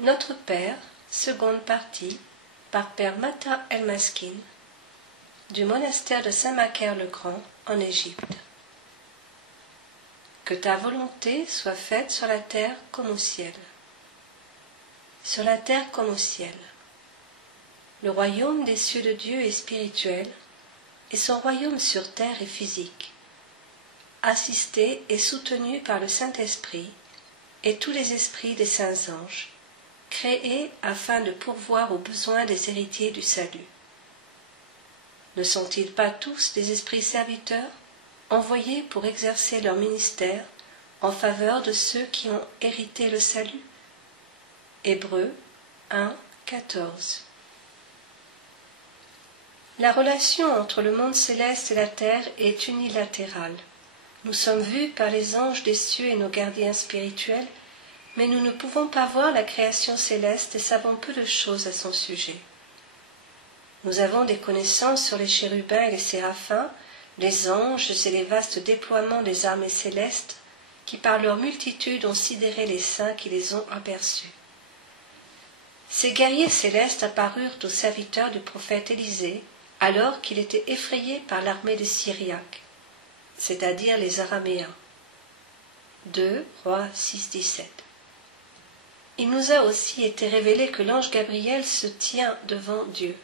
Notre Père, seconde partie, par Père Mata El-Maskin, du monastère de Saint-Macaire-le-Grand, en Égypte. Que ta volonté soit faite sur la terre comme au ciel. Sur la terre comme au ciel. Le royaume des cieux de Dieu est spirituel, et son royaume sur terre est physique, assisté et soutenu par le Saint-Esprit et tous les esprits des saints anges, créés afin de pourvoir aux besoins des héritiers du salut. Ne sont-ils pas tous des esprits serviteurs, envoyés pour exercer leur ministère en faveur de ceux qui ont hérité le salut? Hébreux 1, 14. La relation entre le monde céleste et la terre est unilatérale. Nous sommes vus par les anges des cieux et nos gardiens spirituels, mais nous ne pouvons pas voir la création céleste et savons peu de choses à son sujet. Nous avons des connaissances sur les chérubins et les séraphins, les anges et les vastes déploiements des armées célestes qui par leur multitude ont sidéré les saints qui les ont aperçus. Ces guerriers célestes apparurent aux serviteurs du prophète Élisée alors qu'il était effrayé par l'armée des Syriaques, c'est-à-dire les Araméens. 2 Rois 6-17. Il nous a aussi été révélé que l'ange Gabriel se tient devant Dieu.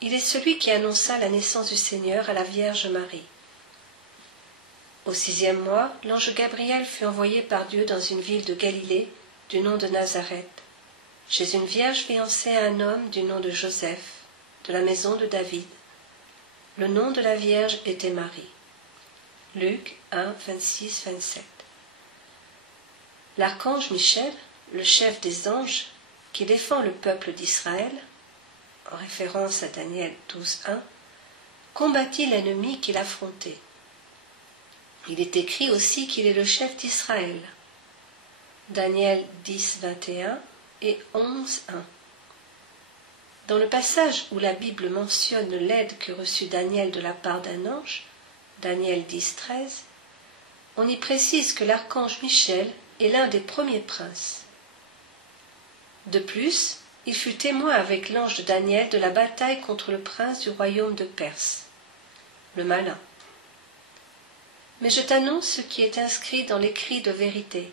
Il est celui qui annonça la naissance du Seigneur à la Vierge Marie. Au 6e mois, l'ange Gabriel fut envoyé par Dieu dans une ville de Galilée du nom de Nazareth, chez une vierge fiancée à un homme du nom de Joseph, de la maison de David. Le nom de la Vierge était Marie. Luc 1, 26-27. L'archange Michel, le chef des anges, qui défend le peuple d'Israël, en référence à Daniel 12.1, combattit l'ennemi qu'il affrontait. Il est écrit aussi qu'il est le chef d'Israël. Daniel 10.21 et 11.1. Dans le passage où la Bible mentionne l'aide que reçut Daniel de la part d'un ange, Daniel 10.13, on y précise que l'archange Michel est l'un des premiers princes. De plus, il fut témoin avec l'ange de Daniel de la bataille contre le prince du royaume de Perse, le malin. Mais je t'annonce ce qui est inscrit dans l'écrit de vérité.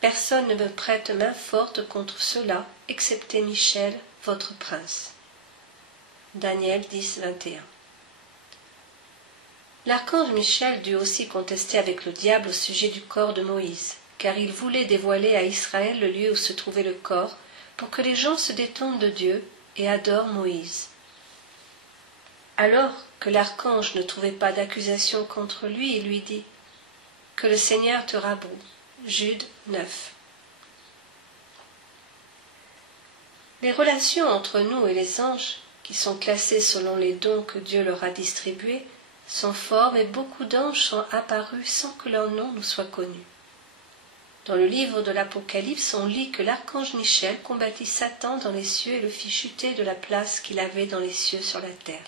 Personne ne me prête main forte contre cela, excepté Michel, votre prince. Daniel 10, 21. L'archange Michel dut aussi contester avec le diable au sujet du corps de Moïse, car il voulait dévoiler à Israël le lieu où se trouvait le corps, pour que les gens se détournent de Dieu et adorent Moïse. Alors que l'archange ne trouvait pas d'accusation contre lui, il lui dit « Que le Seigneur te raboue » Jude 9. Les relations entre nous et les anges, qui sont classés selon les dons que Dieu leur a distribués, sont forts et beaucoup d'anges sont apparus sans que leur nom nous soit connu. Dans le livre de l'Apocalypse, on lit que l'archange Michel combattit Satan dans les cieux et le fit chuter de la place qu'il avait dans les cieux sur la terre.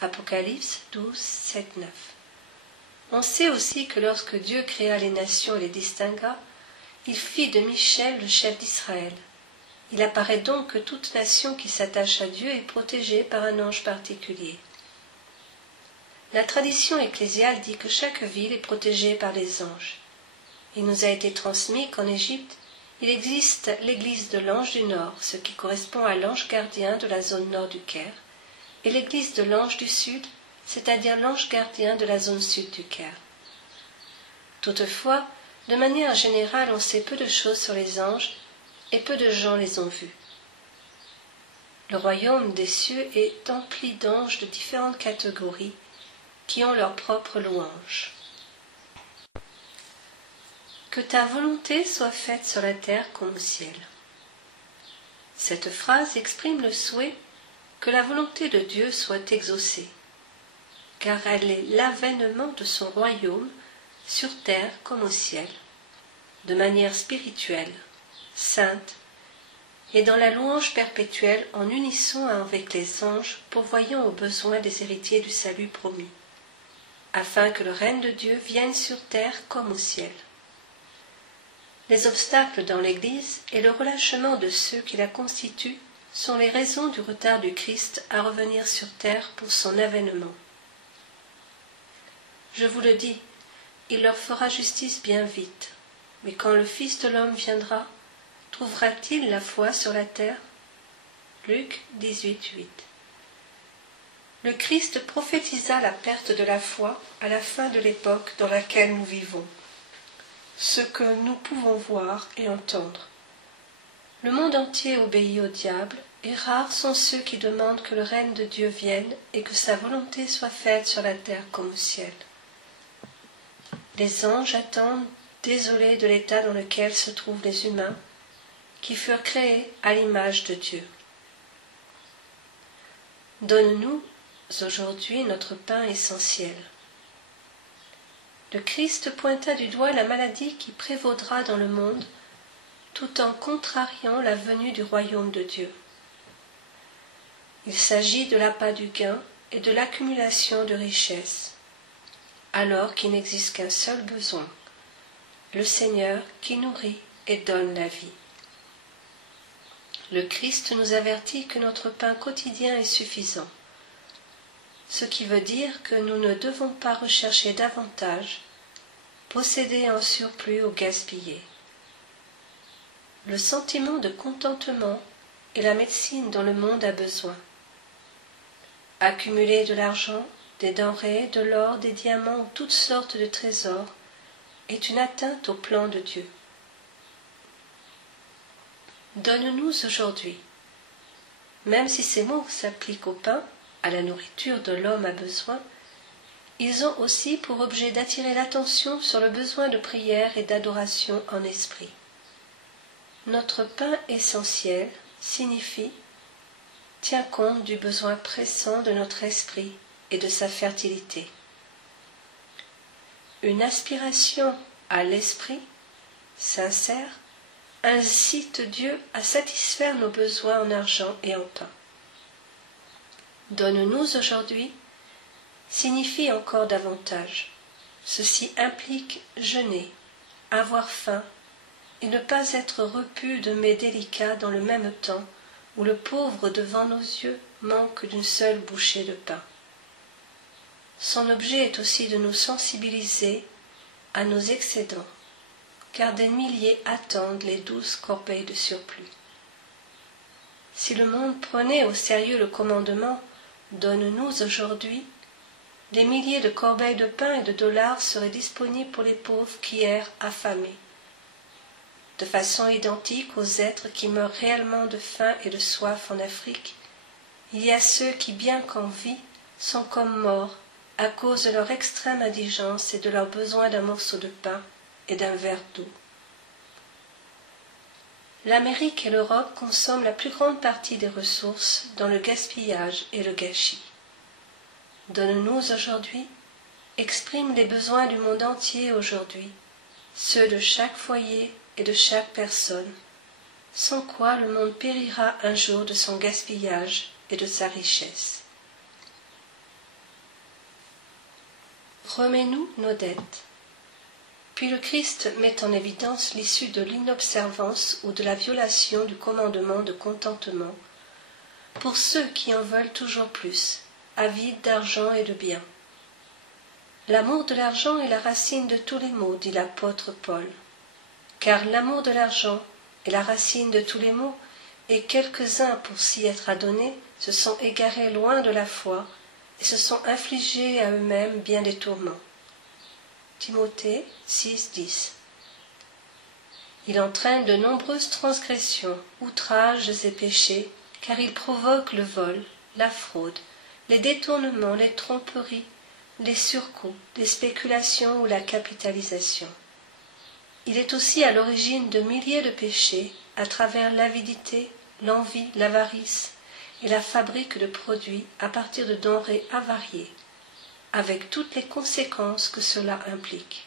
Apocalypse 12, 7, 9. On sait aussi que lorsque Dieu créa les nations et les distingua, il fit de Michel le chef d'Israël. Il apparaît donc que toute nation qui s'attache à Dieu est protégée par un ange particulier. La tradition ecclésiale dit que chaque ville est protégée par des anges. Il nous a été transmis qu'en Égypte, il existe l'église de l'ange du Nord, ce qui correspond à l'ange gardien de la zone nord du Caire, et l'église de l'ange du Sud, c'est-à-dire l'ange gardien de la zone sud du Caire. Toutefois, de manière générale, on sait peu de choses sur les anges, et peu de gens les ont vus. Le royaume des cieux est empli d'anges de différentes catégories, qui ont leur propre louange. Que ta volonté soit faite sur la terre comme au ciel. Cette phrase exprime le souhait que la volonté de Dieu soit exaucée, car elle est l'avènement de son royaume sur terre comme au ciel, de manière spirituelle, sainte, et dans la louange perpétuelle en unisson avec les anges pourvoyant aux besoins des héritiers du salut promis, afin que le règne de Dieu vienne sur terre comme au ciel. Les obstacles dans l'Église et le relâchement de ceux qui la constituent sont les raisons du retard du Christ à revenir sur terre pour son avènement. Je vous le dis, il leur fera justice bien vite, mais quand le Fils de l'homme viendra, trouvera-t-il la foi sur la terre? Luc 18:8. Le Christ prophétisa la perte de la foi à la fin de l'époque dans laquelle nous vivons, ce que nous pouvons voir et entendre. Le monde entier obéit au diable, et rares sont ceux qui demandent que le règne de Dieu vienne et que sa volonté soit faite sur la terre comme au ciel. Les anges attendent, désolés de l'état dans lequel se trouvent les humains, qui furent créés à l'image de Dieu. Donne-nous aujourd'hui notre pain essentiel. Le Christ pointa du doigt la maladie qui prévaudra dans le monde, tout en contrariant la venue du royaume de Dieu. Il s'agit de l'appât du gain et de l'accumulation de richesses, alors qu'il n'existe qu'un seul besoin, le Seigneur qui nourrit et donne la vie. Le Christ nous avertit que notre pain quotidien est suffisant, ce qui veut dire que nous ne devons pas rechercher davantage, posséder en surplus ou gaspiller. Le sentiment de contentement est la médecine dont le monde a besoin. Accumuler de l'argent, des denrées, de l'or, des diamants ou toutes sortes de trésors est une atteinte au plan de Dieu. Donne-nous aujourd'hui. Même si ces mots s'appliquent au pain, à la nourriture dont l'homme a besoin, ils ont aussi pour objet d'attirer l'attention sur le besoin de prière et d'adoration en esprit. Notre pain essentiel signifie tient compte du besoin pressant de notre esprit et de sa fertilité. Une aspiration à l'esprit sincère incite Dieu à satisfaire nos besoins en argent et en pain. Donne-nous aujourd'hui signifie encore davantage. Ceci implique jeûner, avoir faim et ne pas être repu de mets délicats dans le même temps où le pauvre devant nos yeux manque d'une seule bouchée de pain. Son objet est aussi de nous sensibiliser à nos excédents, car des milliers attendent les 12 corbeilles de surplus. Si le monde prenait au sérieux le commandement « Donne-nous aujourd'hui », des milliers de corbeilles de pain et de dollars seraient disponibles pour les pauvres qui errent affamés. De façon identique aux êtres qui meurent réellement de faim et de soif en Afrique, il y a ceux qui, bien qu'en vie, sont comme morts à cause de leur extrême indigence et de leur besoin d'un morceau de pain et d'un verre d'eau. L'Amérique et l'Europe consomment la plus grande partie des ressources dans le gaspillage et le gâchis. Donne-nous aujourd'hui exprime les besoins du monde entier aujourd'hui, ceux de chaque foyer et de chaque personne, sans quoi le monde périra un jour de son gaspillage et de sa richesse. Remets-nous nos dettes. Puis le Christ met en évidence l'issue de l'inobservance ou de la violation du commandement de contentement pour ceux qui en veulent toujours plus, avides d'argent et de biens. L'amour de l'argent est la racine de tous les maux, dit l'apôtre Paul, car l'amour de l'argent est la racine de tous les maux, et quelques-uns, pour s'y être adonnés, se sont égarés loin de la foi et se sont infligés à eux-mêmes bien des tourments. Timothée 6:10. Il entraîne de nombreuses transgressions, outrages et péchés, car il provoque le vol, la fraude, les détournements, les tromperies, les surcoûts, les spéculations ou la capitalisation. Il est aussi à l'origine de milliers de péchés à travers l'avidité, l'envie, l'avarice et la fabrique de produits à partir de denrées avariées, avec toutes les conséquences que cela implique.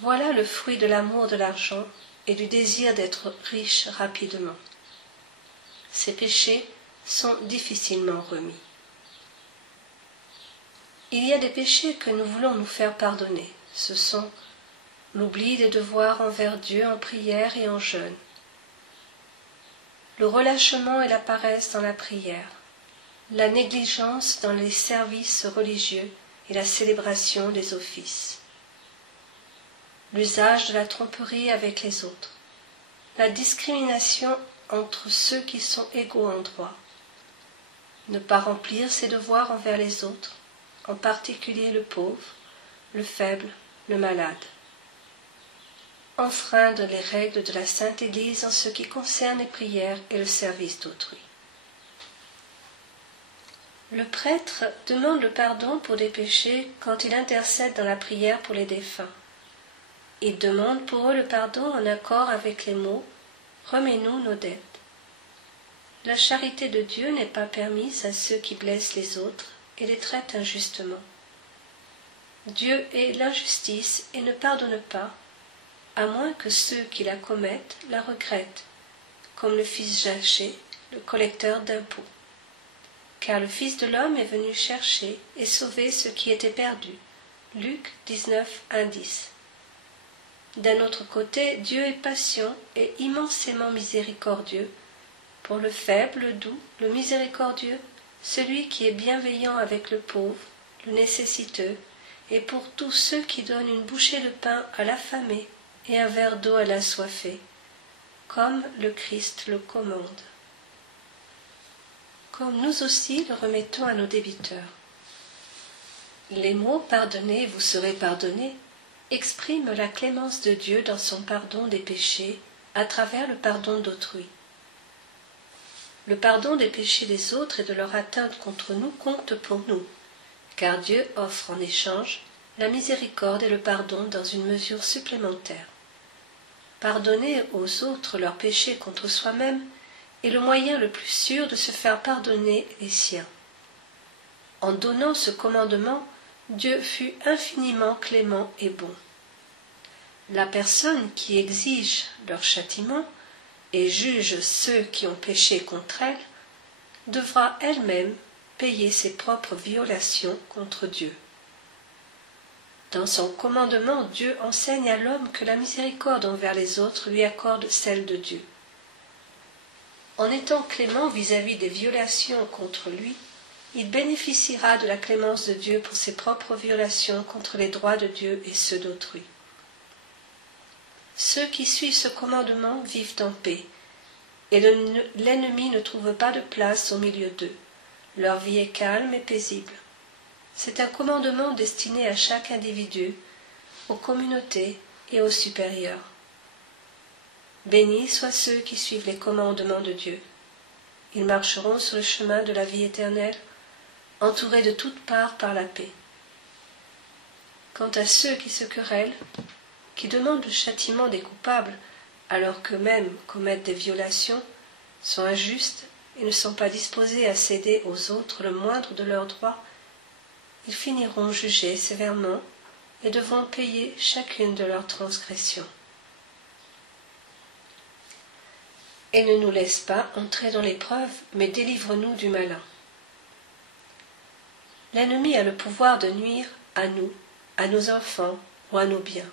Voilà le fruit de l'amour de l'argent et du désir d'être riche rapidement. Ces péchés sont difficilement remis. Il y a des péchés que nous voulons nous faire pardonner. Ce sont l'oubli des devoirs envers Dieu en prière et en jeûne, le relâchement et la paresse dans la prière, la négligence dans les services religieux et la célébration des offices, l'usage de la tromperie avec les autres, la discrimination entre ceux qui sont égaux en droit, ne pas remplir ses devoirs envers les autres, en particulier le pauvre, le faible, le malade, enfreindre les règles de la Sainte Église en ce qui concerne les prières et le service d'autrui. Le prêtre demande le pardon pour des péchés quand il intercède dans la prière pour les défunts. Il demande pour eux le pardon en accord avec les mots « Remets-nous nos dettes ». La charité de Dieu n'est pas permise à ceux qui blessent les autres et les traitent injustement. Dieu est l'injustice et ne pardonne pas, à moins que ceux qui la commettent la regrettent, comme le fils Zachée, le collecteur d'impôts. Car le Fils de l'homme est venu chercher et sauver ce qui était perdu. Luc 19, 1-10. D'un autre côté, Dieu est patient et immensément miséricordieux, pour le faible, le doux, le miséricordieux, celui qui est bienveillant avec le pauvre, le nécessiteux, et pour tous ceux qui donnent une bouchée de pain à l'affamé et un verre d'eau à l'assoiffé, comme le Christ le commande. Comme nous aussi le remettons à nos débiteurs. Les mots « pardonnez, vous serez pardonnés » expriment la clémence de Dieu dans son pardon des péchés à travers le pardon d'autrui. Le pardon des péchés des autres et de leur atteinte contre nous compte pour nous, car Dieu offre en échange la miséricorde et le pardon dans une mesure supplémentaire. Pardonner aux autres leurs péchés contre soi-même est le moyen le plus sûr de se faire pardonner les siens. En donnant ce commandement, Dieu fut infiniment clément et bon. La personne qui exige leur châtiment et juge ceux qui ont péché contre elle devra elle-même payer ses propres violations contre Dieu. Dans son commandement, Dieu enseigne à l'homme que la miséricorde envers les autres lui accorde celle de Dieu. En étant clément vis-à-vis des violations contre lui, il bénéficiera de la clémence de Dieu pour ses propres violations contre les droits de Dieu et ceux d'autrui. Ceux qui suivent ce commandement vivent en paix, et l'ennemi ne trouve pas de place au milieu d'eux. Leur vie est calme et paisible. C'est un commandement destiné à chaque individu, aux communautés et aux supérieurs. Bénis soient ceux qui suivent les commandements de Dieu. Ils marcheront sur le chemin de la vie éternelle, entourés de toutes parts par la paix. Quant à ceux qui se querellent, qui demandent le châtiment des coupables, alors qu'eux-mêmes commettent des violations, sont injustes et ne sont pas disposés à céder aux autres le moindre de leurs droits, ils finiront jugés sévèrement et devront payer chacune de leurs transgressions. Et ne nous laisse pas entrer dans l'épreuve, mais délivre-nous du malin. L'ennemi a le pouvoir de nuire à nous, à nos enfants ou à nos biens.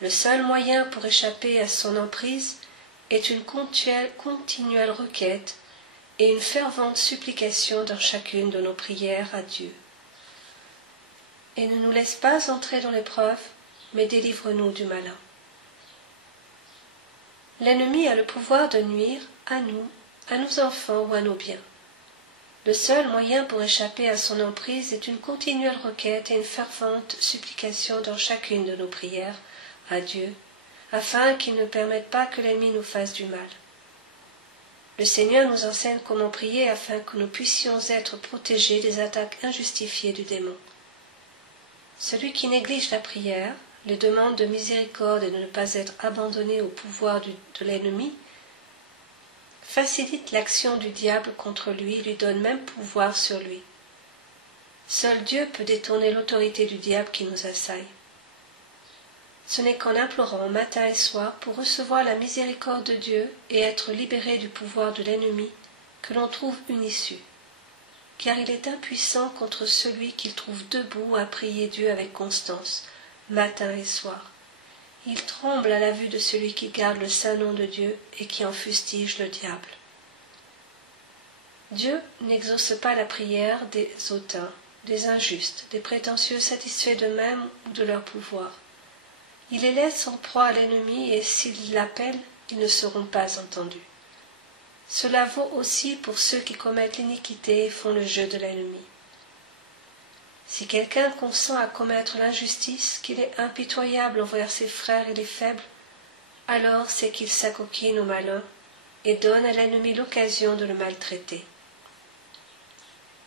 Le seul moyen pour échapper à son emprise est une continuelle requête et une fervente supplication dans chacune de nos prières à Dieu. Et ne nous laisse pas entrer dans l'épreuve, mais délivre-nous du malin. L'ennemi a le pouvoir de nuire à nous, à nos enfants ou à nos biens. Le seul moyen pour échapper à son emprise est une continuelle requête et une fervente supplication dans chacune de nos prières à Dieu, afin qu'il ne permette pas que l'ennemi nous fasse du mal. Le Seigneur nous enseigne comment prier afin que nous puissions être protégés des attaques injustifiées du démon. Celui qui néglige la prière, les demandes de miséricorde et de ne pas être abandonné au pouvoir de l'ennemi, facilite l'action du diable contre lui et lui donne même pouvoir sur lui. Seul Dieu peut détourner l'autorité du diable qui nous assaille. Ce n'est qu'en implorant matin et soir pour recevoir la miséricorde de Dieu et être libéré du pouvoir de l'ennemi que l'on trouve une issue, car il est impuissant contre celui qu'il trouve debout à prier Dieu avec constance, matin et soir, Il tremble à la vue de celui qui garde le saint nom de Dieu et qui en fustige le diable. Dieu n'exauce pas la prière des hautains, des injustes, des prétentieux satisfaits d'eux-mêmes ou de leur pouvoir. Il les laisse en proie à l'ennemi et s'ils l'appellent, ils ne seront pas entendus. Cela vaut aussi pour ceux qui commettent l'iniquité et font le jeu de l'ennemi. Si quelqu'un consent à commettre l'injustice, qu'il est impitoyable envers ses frères et les faibles, alors c'est qu'il s'acoquine au malin et donne à l'ennemi l'occasion de le maltraiter.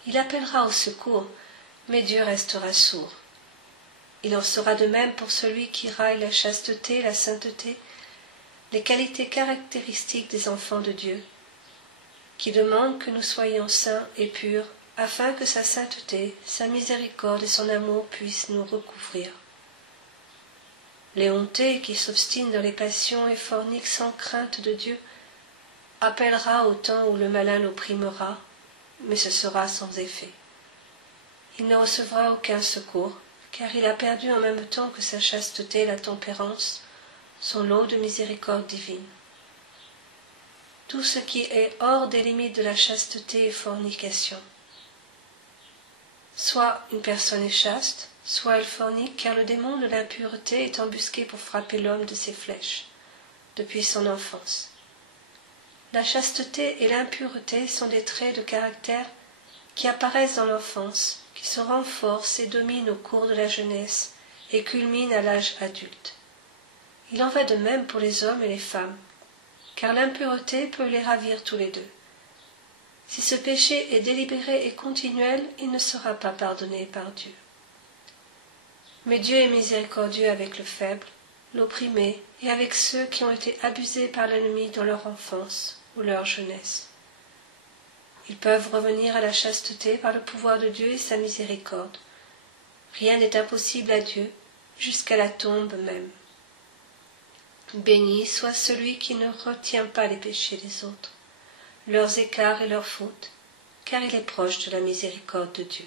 Il appellera au secours, mais Dieu restera sourd. Il en sera de même pour celui qui raille la chasteté, la sainteté, les qualités caractéristiques des enfants de Dieu, qui demande que nous soyons saints et purs, afin que sa sainteté, sa miséricorde et son amour puissent nous recouvrir. Léonté, qui s'obstine dans les passions et fornique sans crainte de Dieu, appellera au temps où le malin l'opprimera, mais ce sera sans effet. Il ne recevra aucun secours, car il a perdu en même temps que sa chasteté et la tempérance, son lot de miséricorde divine. Tout ce qui est hors des limites de la chasteté est fornication. Soit une personne est chaste, soit elle fornique, car le démon de l'impureté est embusqué pour frapper l'homme de ses flèches, depuis son enfance. La chasteté et l'impureté sont des traits de caractère qui apparaissent dans l'enfance, qui se renforcent et dominent au cours de la jeunesse et culminent à l'âge adulte. Il en va de même pour les hommes et les femmes, car l'impureté peut les ravir tous les deux. Si ce péché est délibéré et continuel, il ne sera pas pardonné par Dieu. Mais Dieu est miséricordieux avec le faible, l'opprimé, et avec ceux qui ont été abusés par l'ennemi dans leur enfance ou leur jeunesse. Ils peuvent revenir à la chasteté par le pouvoir de Dieu et sa miséricorde. Rien n'est impossible à Dieu, jusqu'à la tombe même. Béni soit celui qui ne retient pas les péchés des autres, leurs écarts et leurs fautes, car il est proche de la miséricorde de Dieu.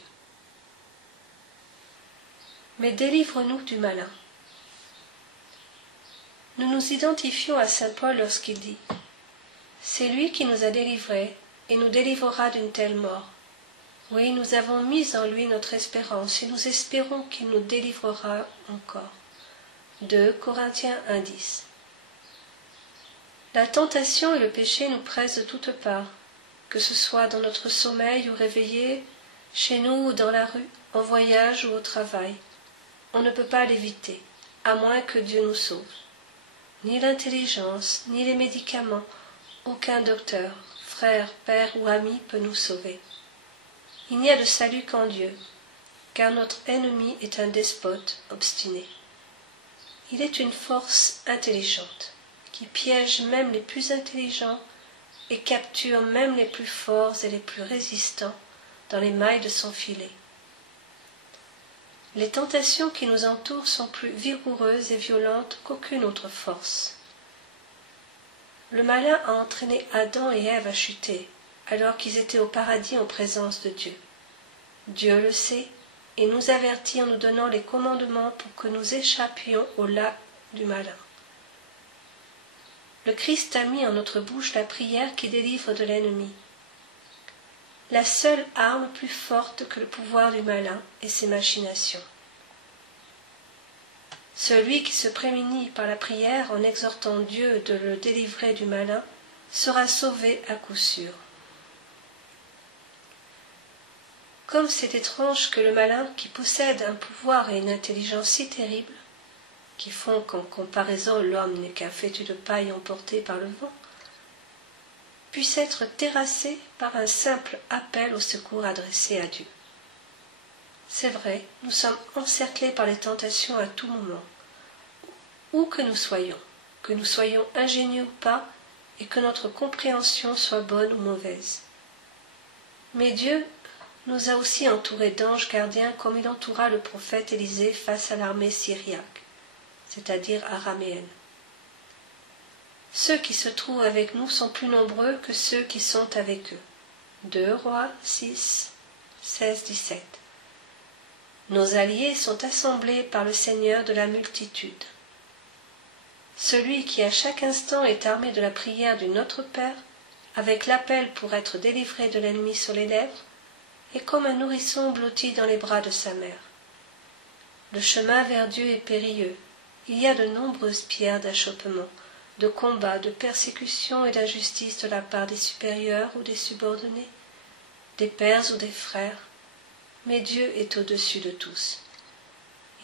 Mais délivre-nous du malin. Nous nous identifions à saint Paul lorsqu'il dit « C'est lui qui nous a délivrés et nous délivrera d'une telle mort. Oui, nous avons mis en lui notre espérance et nous espérons qu'il nous délivrera encore. » 2 Corinthiens 1,10. La tentation et le péché nous pressent de toutes parts, que ce soit dans notre sommeil ou réveillé, chez nous ou dans la rue, en voyage ou au travail. On ne peut pas l'éviter, à moins que Dieu nous sauve. Ni l'intelligence, ni les médicaments, aucun docteur, frère, père ou ami peut nous sauver. Il n'y a de salut qu'en Dieu, car notre ennemi est un despote obstiné. Il est une force intelligente, qui piège même les plus intelligents et capture même les plus forts et les plus résistants dans les mailles de son filet. Les tentations qui nous entourent sont plus vigoureuses et violentes qu'aucune autre force. Le malin a entraîné Adam et Ève à chuter, alors qu'ils étaient au paradis en présence de Dieu. Dieu le sait et nous avertit en nous donnant les commandements pour que nous échappions au lac du malin. Le Christ a mis en notre bouche la prière qui délivre de l'ennemi. La seule arme plus forte que le pouvoir du malin et ses machinations. Celui qui se prémunit par la prière en exhortant Dieu de le délivrer du malin sera sauvé à coup sûr. Comme c'est étrange que le malin, qui possède un pouvoir et une intelligence si terribles, qui font qu'en comparaison l'homme n'est qu'un fétu de paille emporté par le vent, puisse être terrassé par un simple appel au secours adressé à Dieu. C'est vrai, nous sommes encerclés par les tentations à tout moment, où que nous soyons ingénieux ou pas, et que notre compréhension soit bonne ou mauvaise. Mais Dieu nous a aussi entourés d'anges gardiens comme il entoura le prophète Élisée face à l'armée syriaque, c'est-à-dire araméenne. Ceux qui se trouvent avec nous sont plus nombreux que ceux qui sont avec eux. 2 Rois 6, 16-17. Nos alliés sont assemblés par le Seigneur de la multitude. celui qui à chaque instant est armé de la prière du Notre Père, avec l'appel pour être délivré de l'ennemi sur les lèvres, est comme un nourrisson blotti dans les bras de sa mère. Le chemin vers Dieu est périlleux, il y a de nombreuses pierres d'achoppement, de combats, de persécutions et d'injustices de la part des supérieurs ou des subordonnés, des pères ou des frères, mais Dieu est au-dessus de tous.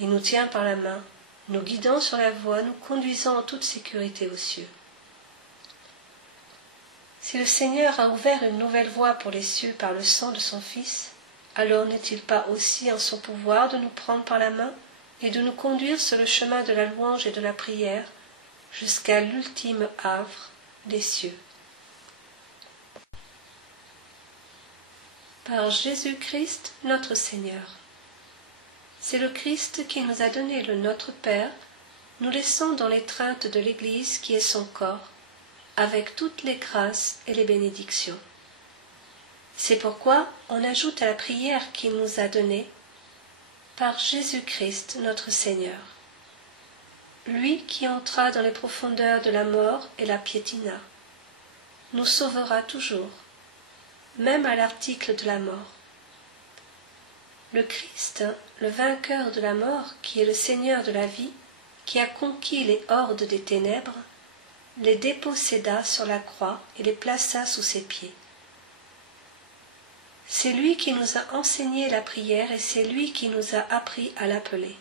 Il nous tient par la main, nous guidant sur la voie, nous conduisant en toute sécurité aux cieux. Si le Seigneur a ouvert une nouvelle voie pour les cieux par le sang de son Fils, alors n'est-il pas aussi en son pouvoir de nous prendre par la main et de nous conduire sur le chemin de la louange et de la prière jusqu'à l'ultime havre des cieux. Par Jésus-Christ notre Seigneur. C'est le Christ qui nous a donné le Notre Père, nous laissons dans l'étreinte de l'Église qui est son corps, avec toutes les grâces et les bénédictions. C'est pourquoi on ajoute à la prière qu'il nous a donnée, par Jésus-Christ notre Seigneur. Lui qui entra dans les profondeurs de la mort et la piétina, nous sauvera toujours, même à l'article de la mort. Le Christ, le vainqueur de la mort, qui est le Seigneur de la vie, qui a conquis les hordes des ténèbres, les déposséda sur la croix et les plaça sous ses pieds. C'est lui qui nous a enseigné la prière et c'est lui qui nous a appris à l'appeler.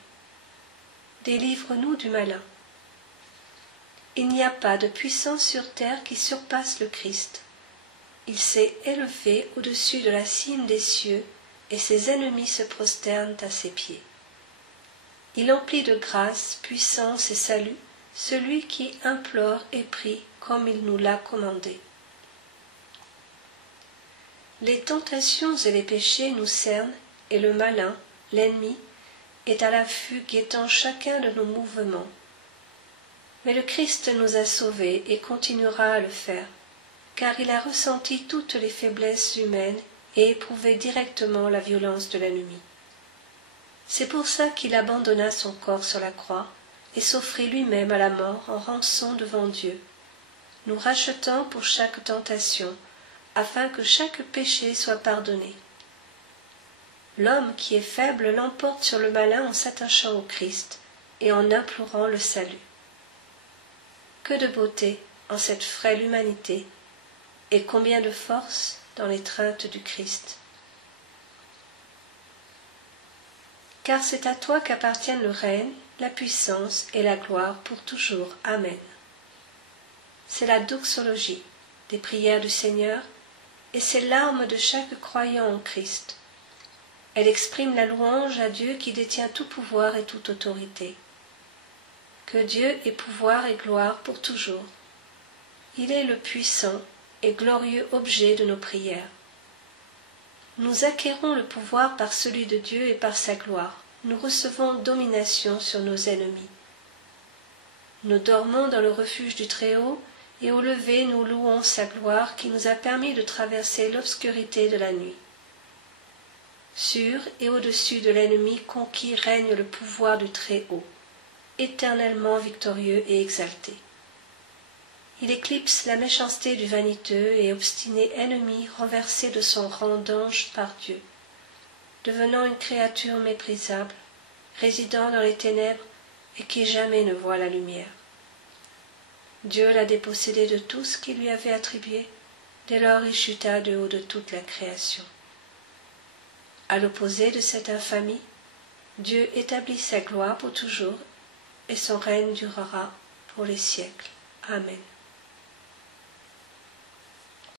Délivre-nous du malin. Il n'y a pas de puissance sur terre qui surpasse le Christ. Il s'est élevé au-dessus de la cime des cieux et ses ennemis se prosternent à ses pieds. Il emplit de grâce, puissance et salut celui qui implore et prie comme il nous l'a commandé. Les tentations et les péchés nous cernent et le malin, l'ennemi, est à l'affût guettant chacun de nos mouvements. Mais le Christ nous a sauvés et continuera à le faire, car il a ressenti toutes les faiblesses humaines et éprouvé directement la violence de l'ennemi. C'est pour ça qu'il abandonna son corps sur la croix et s'offrit lui-même à la mort en rançon devant Dieu, nous rachetant pour chaque tentation, afin que chaque péché soit pardonné. L'homme qui est faible l'emporte sur le malin en s'attachant au Christ et en implorant le salut. Que de beauté en cette frêle humanité, et combien de force dans l'étreinte du Christ. Car c'est à toi qu'appartiennent le règne, la puissance et la gloire pour toujours. Amen. C'est la doxologie des prières du Seigneur, et c'est l'arme de chaque croyant en Christ. Elle exprime la louange à Dieu qui détient tout pouvoir et toute autorité. Que Dieu ait pouvoir et gloire pour toujours. Il est le puissant et glorieux objet de nos prières. Nous acquérons le pouvoir par celui de Dieu et par sa gloire. Nous recevons domination sur nos ennemis. Nous dormons dans le refuge du Très-Haut, et au lever nous louons sa gloire qui nous a permis de traverser l'obscurité de la nuit. Sur et au-dessus de l'ennemi conquis règne le pouvoir du Très-Haut, éternellement victorieux et exalté. Il éclipse la méchanceté du vaniteux et obstiné ennemi renversé de son rang d'ange par Dieu, devenant une créature méprisable, résidant dans les ténèbres et qui jamais ne voit la lumière. Dieu l'a dépossédé de tout ce qui lui avait attribué, dès lors il chuta de haut de toute la création. À l'opposé de cette infamie, Dieu établit sa gloire pour toujours, et son règne durera pour les siècles. Amen.